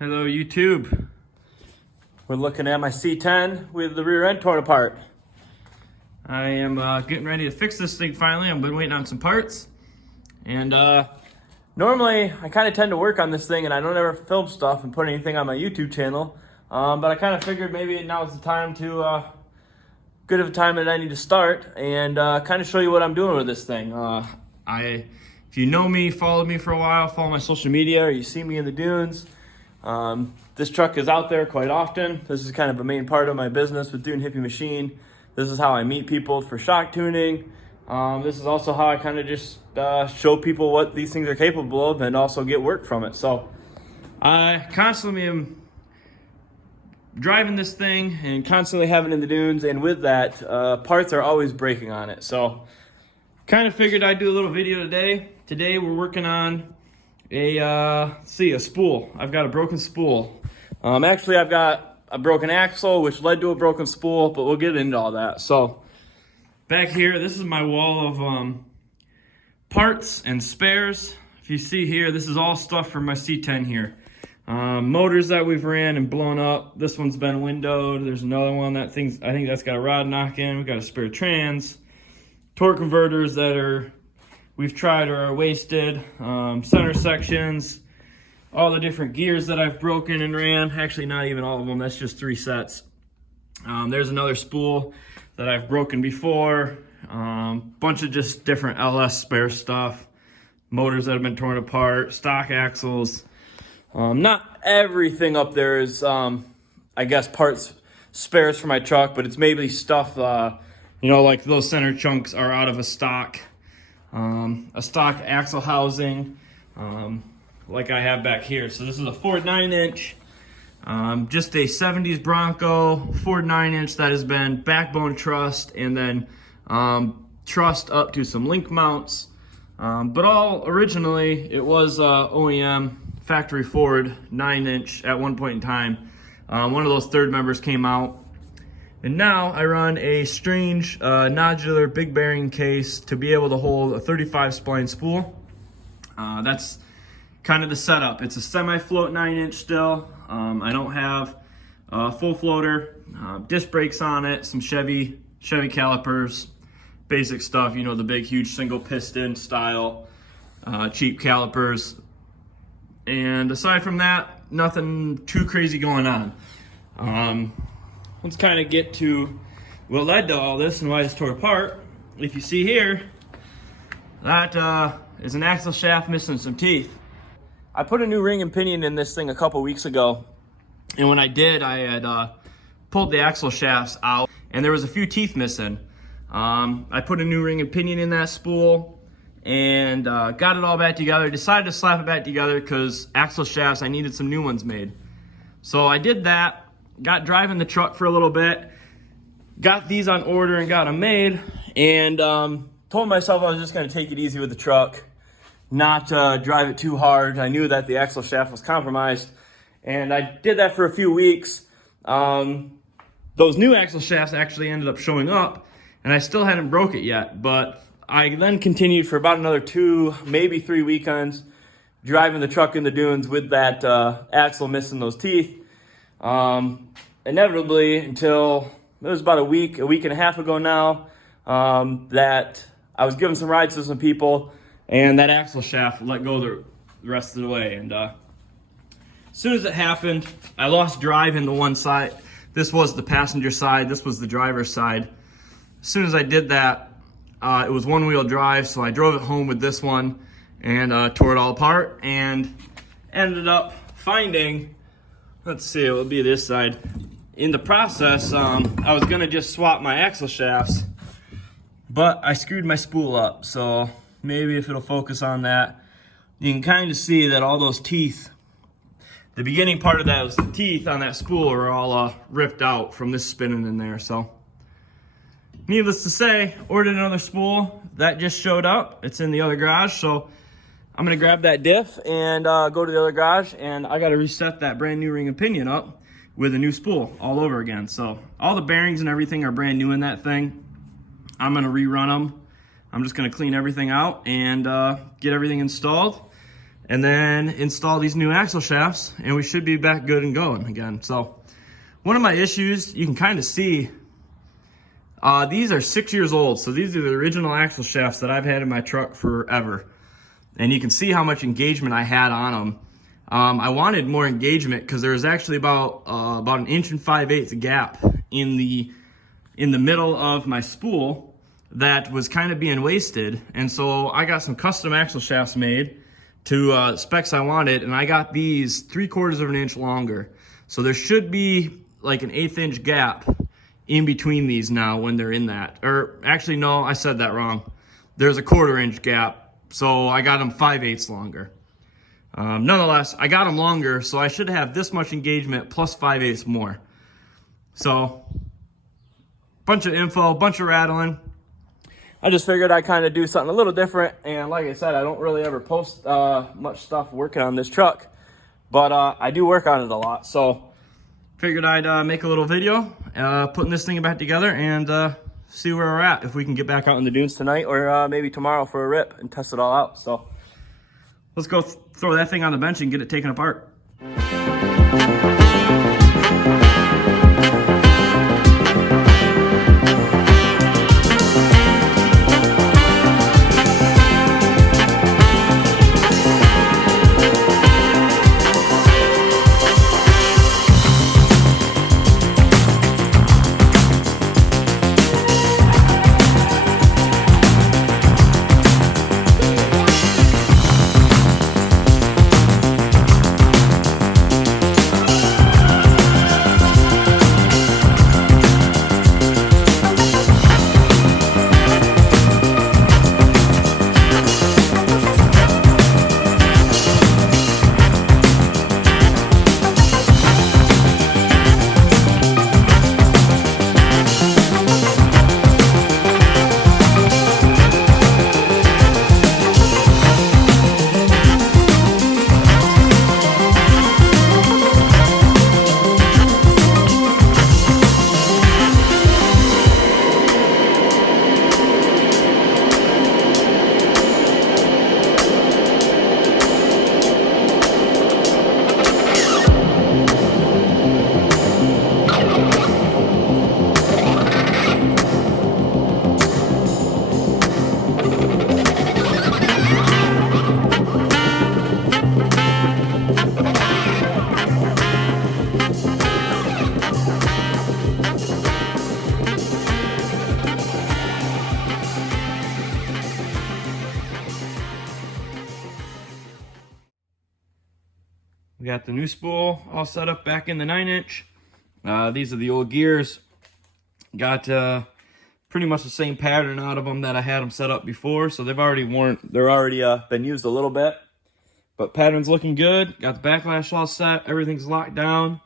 Hello YouTube. We're looking at my C10 with the rear end torn apart. I am getting ready to fix this thing finally. I've been waiting on some parts. And normally I kind of tend to work on this thing and I don't ever film stuff and put anything on my YouTube channel. But I kind of figured maybe now is the time to, good of a time that I need to start and kind of show you what I'm doing with this thing. If you know me, followed me for a while, follow my social media, or you see me in the dunes, this truck is out there quite often. This is kind of a main part of my business with Dune Hippie Machine. This is how I meet people for shock tuning. This is also how I kind of just show people what these things are capable of and also get work from it. So I constantly am driving this thing and constantly having it in the dunes, and with that, parts are always breaking on it. So kind of figured I'd do a little video today. Today we're working on a spool. I've got a broken spool. Actually, I've got a broken axle, which led to a broken spool, but we'll get into all that. So back here, this is my wall of parts and spares. If you see here, this is all stuff from my C10 here. Motors that we've ran and blown up. This one's been windowed. There's another one I think that's got a rod knock in. We've got a spare trans. Torque converters that we've tried or are wasted. Center sections. All the different gears that I've broken and ran. Actually, not even all of them. That's just 3 sets. There's another spool that I've broken before. Bunch of just different LS spare stuff. Motors that have been torn apart. Stock axles. Not everything up there is, I guess, parts spares for my truck, but it's maybe stuff, like those center chunks are out of a stock axle housing, like I have back here. So this is a Ford 9-inch, just a 70s Bronco Ford 9-inch that has been backbone trussed and then trussed up to some link mounts. But all originally it was OEM factory Ford 9-inch at one point in time. One of those third members came out. And now I run a strange nodular big bearing case to be able to hold a 35 spline spool. That's kind of the setup. It's a semi-float 9-inch still. I don't have a full floater. Disc brakes on it, some Chevy calipers, basic stuff, the big huge single piston style cheap calipers. And aside from that, nothing too crazy going on. Let's kind of get to what led to all this and why it's tore apart. If you see here, that is an axle shaft missing some teeth. I put a new ring and pinion in this thing a couple weeks ago, and when I did, I had pulled the axle shafts out, and there was a few teeth missing. I put a new ring and pinion in that spool, and got it all back together. Decided to slap it back together because axle shafts, I needed some new ones made. So I did that. Got driving the truck for a little bit, got these on order and got them made, and told myself I was just going to take it easy with the truck, not drive it too hard. I knew that the axle shaft was compromised, and I did that for a few weeks. Those new axle shafts actually ended up showing up, and I still hadn't broke it yet, but I then continued for about another 2, maybe 3 weekends, driving the truck in the dunes with that axle missing those teeth. Inevitably, until it was about a week and a half ago now, that I was giving some rides to some people, and that axle shaft let go the rest of the way. And as soon as it happened, I lost drive in the one side. This was the passenger side. This was the driver's side. As soon as I did that, it was one-wheel drive, so I drove it home with this one and tore it all apart, and ended up finding, let's see, it will be this side. In the process, I was gonna just swap my axle shafts, but I screwed my spool up. So maybe if it'll focus on that, you can kind of see that all those teeth, the beginning part of those teeth on that spool are all ripped out from this spinning in there. So needless to say, ordered another spool. That just showed up. It's in the other garage. So I'm gonna grab that diff and go to the other garage, and I gotta reset that brand new ring and pinion up with a new spool all over again. So all the bearings and everything are brand new in that thing. I'm gonna rerun them. I'm just gonna clean everything out and get everything installed. and then install these new axle shafts, and we should be back good and going again. So one of my issues, you can kind of see, these are 6 years old. So these are the original axle shafts that I've had in my truck forever. And you can see how much engagement I had on them. I wanted more engagement because there was actually about 1 5/8 inch gap in the middle of my spool that was kind of being wasted. And so I got some custom axle shafts made to specs I wanted, and I got these 3/4 inch longer. So there should be like an 1/8 inch gap in between these now when they're in that. Or actually, no, I said that wrong. There's a 1/4 inch gap, so I got them 5/8 longer. Nonetheless, I got them longer, so I should have this much engagement plus 5/8 more. So, bunch of info, bunch of rattling. I just figured I'd kind of do something a little different, and like I said, I don't really ever post much stuff working on this truck, but I do work on it a lot, so figured I'd make a little video putting this thing back together and see where we're at, if we can get back out in the dunes tonight or maybe tomorrow for a rip and test it all out. So let's go throw that thing on the bench and get it taken apart. We got the new spool all set up back in the 9-inch. These are the old gears. Got pretty much the same pattern out of them that I had them set up before, so they're already been used a little bit. But pattern's looking good. Got the backlash all set. Everything's locked down.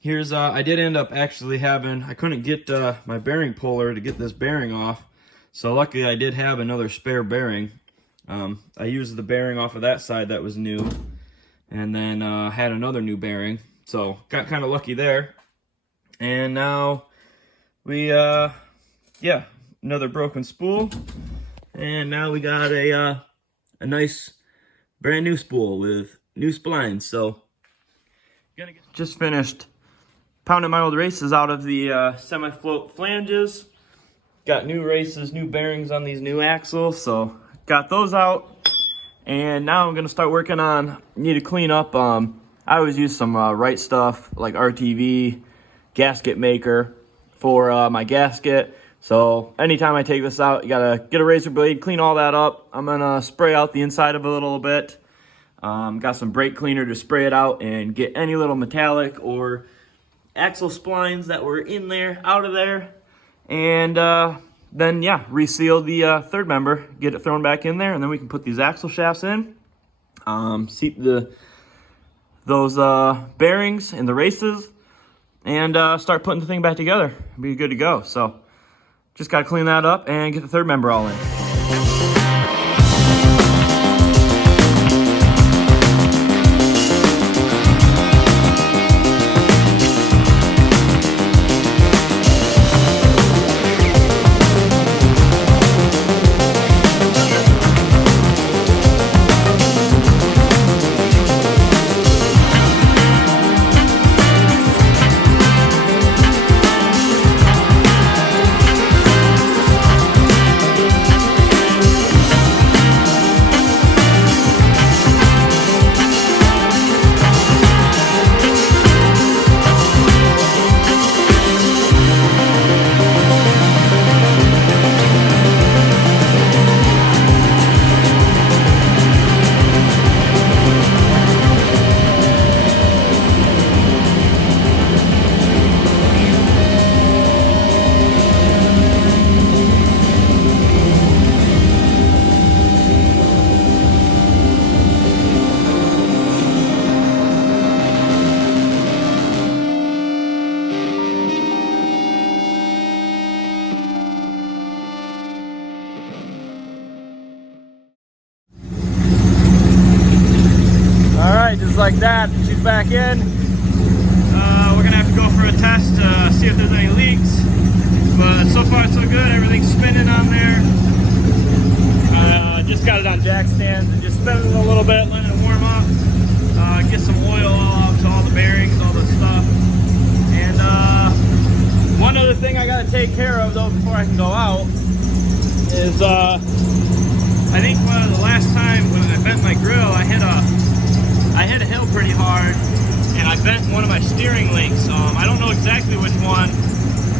Here's I did end up actually having, I couldn't get my bearing puller to get this bearing off, so luckily I did have another spare bearing. I used the bearing off of that side that was new, and then had another new bearing, so got kind of lucky there. And now we yeah, another broken spool, and now we got a nice brand new spool with new splines. So just finished pounding my old races out of the semi-float flanges. Got new races, new bearings on these new axles, so got those out. And now I'm gonna start working on, need to clean up, I always use some Right Stuff, like RTV gasket maker for my gasket. So anytime I take this out, you gotta get a razor blade, clean all that up. I'm gonna spray out the inside of it a little bit. Got some brake cleaner to spray it out and get any little metallic or axle splines that were in there out of there. And then yeah, reseal the third member, get it thrown back in there, and then we can put these axle shafts in, seat those bearings in the races, and start putting the thing back together. Be good to go. So just got to clean that up and get the third member all in. Dad. She's back in. We're gonna have to go for a test to see if there's any leaks. But so far so good. Everything's spinning on there. Just got it on jack stands and just spinning it a little bit, letting it warm up. Get some oil all out to all the bearings, all the stuff. And one other thing I gotta take care of though before I can go out is I think the last time when I bent my grill, I hit a hill pretty hard, and I bent one of my steering links. I don't know exactly which one,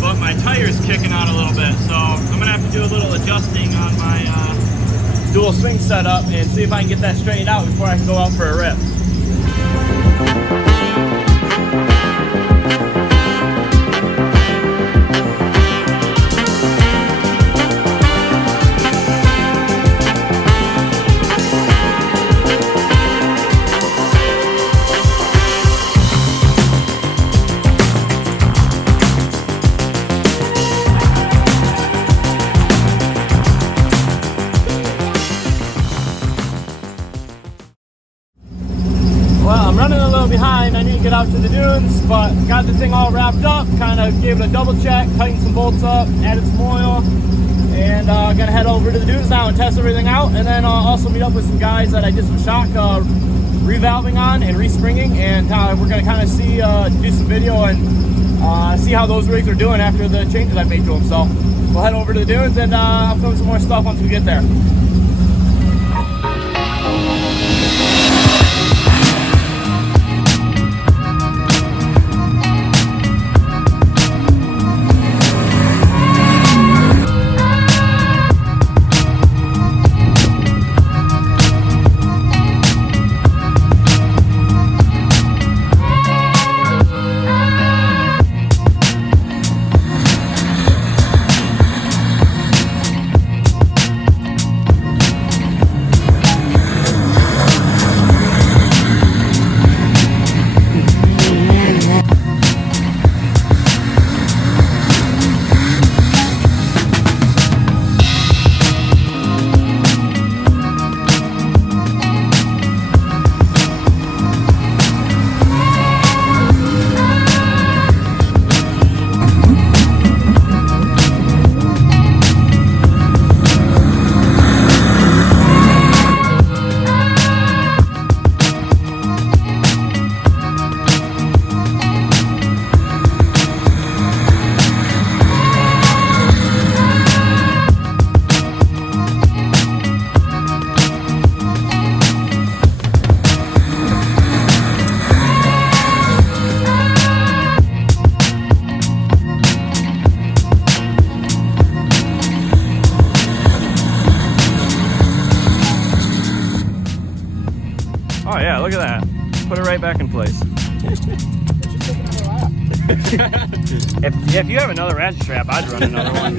but my tire's kicking out a little bit, so I'm gonna have to do a little adjusting on my dual swing setup and see if I can get that straightened out before I can go out for a rip. Well, I'm running a little behind. I need to get out to the dunes, but got the thing all wrapped up, kind of gave it a double check, tightened some bolts up, added some oil, and gonna head over to the dunes now and test everything out, and then also meet up with some guys that I did some shock revalving on and respringing, and we're gonna kind of see, do some video and see how those rigs are doing after the changes I made to them. So we'll head over to the dunes and I'll film some more stuff once we get there. Oh yeah, look at that. Put it right back in place. if you have another ratchet strap, I'd run another one.